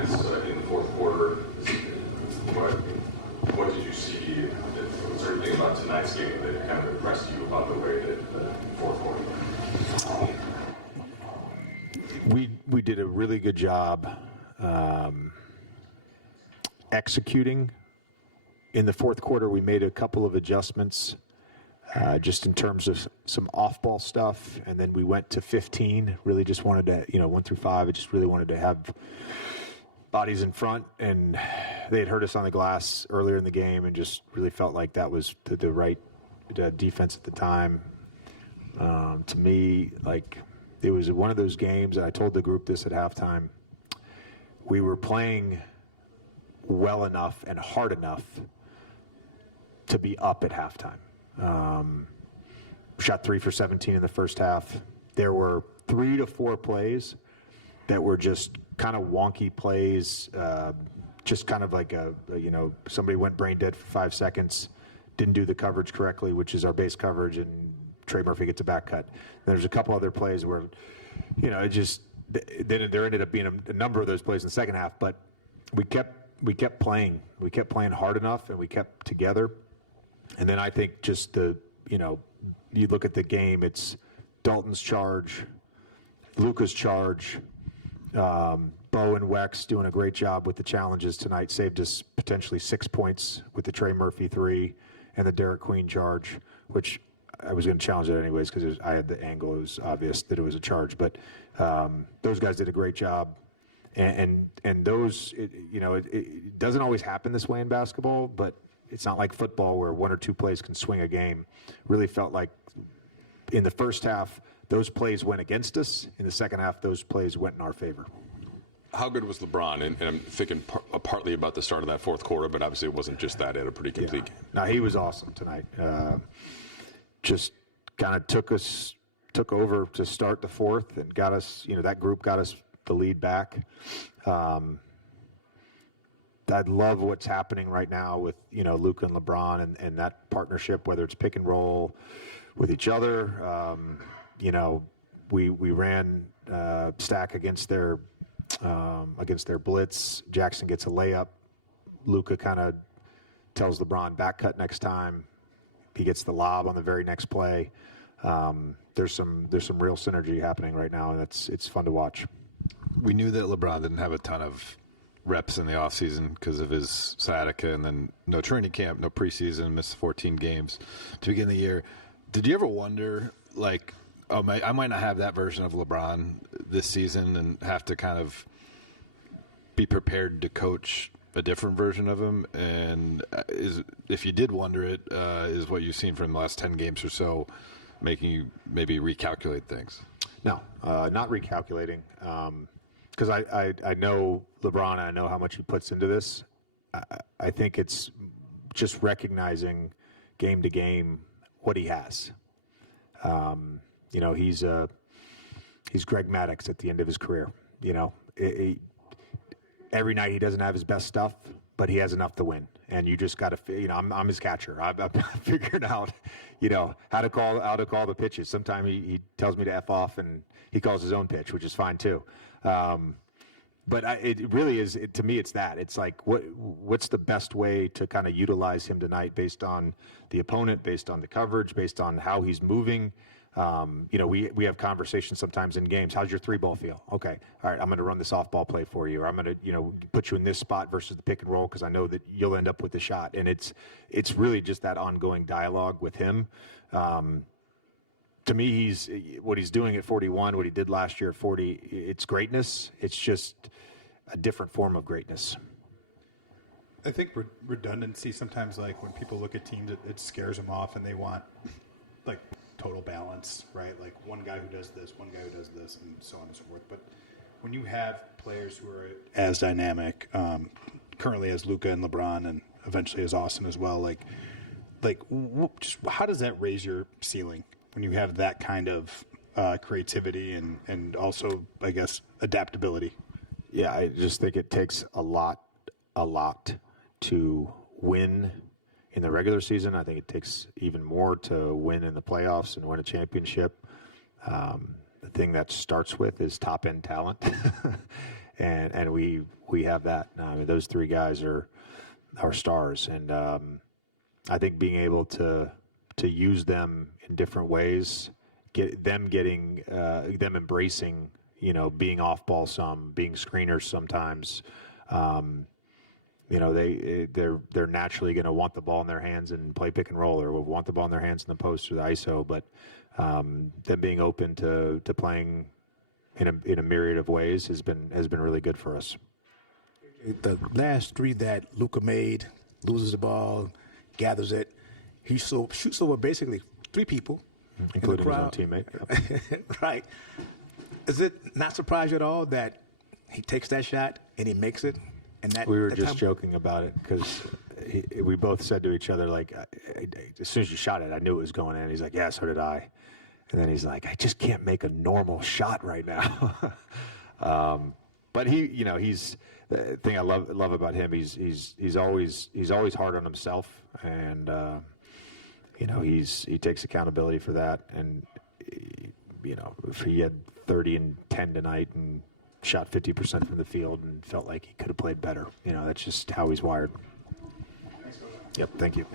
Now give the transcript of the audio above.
defense in the fourth quarter. What did you see? Was there anything about tonight's game that kind of impressed you about the way that the fourth quarter went? We did a really good job executing. In the fourth quarter, we made a couple of adjustments just in terms of some off-ball stuff, and then we went to 15. Really just wanted to, 1 through 5, I just really wanted to have bodies in front, and they had hurt us on the glass earlier in the game and just really felt like that was the right defense at the time. To me, like, it was one of those games, and I told the group this at halftime, we were playing well enough and hard enough to be up at halftime. Shot 3 for 17 in the first half. There were 3 to 4 plays that were just kind of wonky plays, just kind of like somebody went brain dead for 5 seconds, didn't do the coverage correctly, which is our base coverage, and Trey Murphy gets a back cut. There's a couple other plays where, it just, then there ended up being a number of those plays in the second half, but we kept playing. We kept playing hard enough, and we kept together. And then I think just you look at the game, it's Dalton's charge, Luka's charge, Bo and Wex doing a great job with the challenges tonight, saved us potentially 6 points with the Trey Murphy 3 and the Derek Queen charge, which I was going to challenge it anyways because I had the angle. It was obvious that it was a charge, but those guys did a great job. And those, it doesn't always happen this way in basketball, but it's not like football where 1 or 2 plays can swing a game. Really felt like in the first half, those plays went against us. In the second half, those plays went in our favor. How good was LeBron? And I'm thinking partly about the start of that fourth quarter, but obviously it wasn't just that. It had a pretty complete game. No, he was awesome tonight. Just kind of took over to start the fourth and got us, that group got us the lead back. I love what's happening right now with, Luka and LeBron and that partnership, whether it's pick and roll with each other. We ran stack against their blitz. Jackson gets a layup. Luka kind of tells LeBron back cut next time. He gets the lob on the very next play. There's some real synergy happening right now, and it's fun to watch. We knew that LeBron didn't have a ton of reps in the offseason because of his sciatica, and then no training camp, no preseason, missed 14 games to begin the year. Did you ever wonder, like, I might not have that version of LeBron this season and have to kind of be prepared to coach a different version of him? And if you did wonder it, is what you've seen from the last 10 games or so making you maybe recalculate things? No, not recalculating. Because I know LeBron, I know how much he puts into this. I think it's just recognizing game to game what he has. He's Greg Maddux at the end of his career. Every night he doesn't have his best stuff, but he has enough to win. And you just got to, I'm his catcher. I've figured out, how to call the pitches. Sometimes he tells me to F off, and he calls his own pitch, which is fine too. But it really is, to me, it's that. It's like, what's the best way to kind of utilize him tonight based on the opponent, based on the coverage, based on how he's moving. We have conversations sometimes in games. How's your 3-ball feel? Okay, all right, I'm going to run this off-ball play for you, or I'm going to, put you in this spot versus the pick and roll because I know that you'll end up with the shot. And it's really just that ongoing dialogue with him. To me, what he's doing at 41, what he did last year at 40, it's greatness. It's just a different form of greatness. I think redundancy sometimes, like when people look at teams, it scares them off, and they want like total balance, right? Like one guy who does this, one guy who does this, and so on and so forth. But when you have players who are as dynamic, currently as Luka and LeBron, and eventually as Austin as well, just how does that raise your ceiling when you have that kind of creativity and also, I guess, adaptability? Yeah, I just think it takes a lot to win in the regular season. I think it takes even more to win in the playoffs and win a championship. The thing that starts with is top-end talent. and we have that. I mean, those three guys are stars, and I think being able to use them in different ways, them embracing, being off ball some, being screeners sometimes. They're naturally going to want the ball in their hands and play pick and roll, or will want the ball in their hands in the post or the ISO. But them being open to playing in a myriad of ways has been really good for us. The last three that Luka made, loses the ball, gathers it, he shoots over basically three people, including his own teammate. Yep. Right. Is it not surprise you at all that he takes that shot and he makes it? And that we were just joking about it because we both said to each other, like, as soon as you shot it, I knew it was going in. He's like, yeah, so did I. And then he's like, I just can't make a normal shot right now. But he's the thing I love about him. He's always hard on himself, and he takes accountability for that. And if he had 30 and 10 tonight and shot 50% from the field and felt like he could have played better, that's just how he's wired. Yep. Thank you.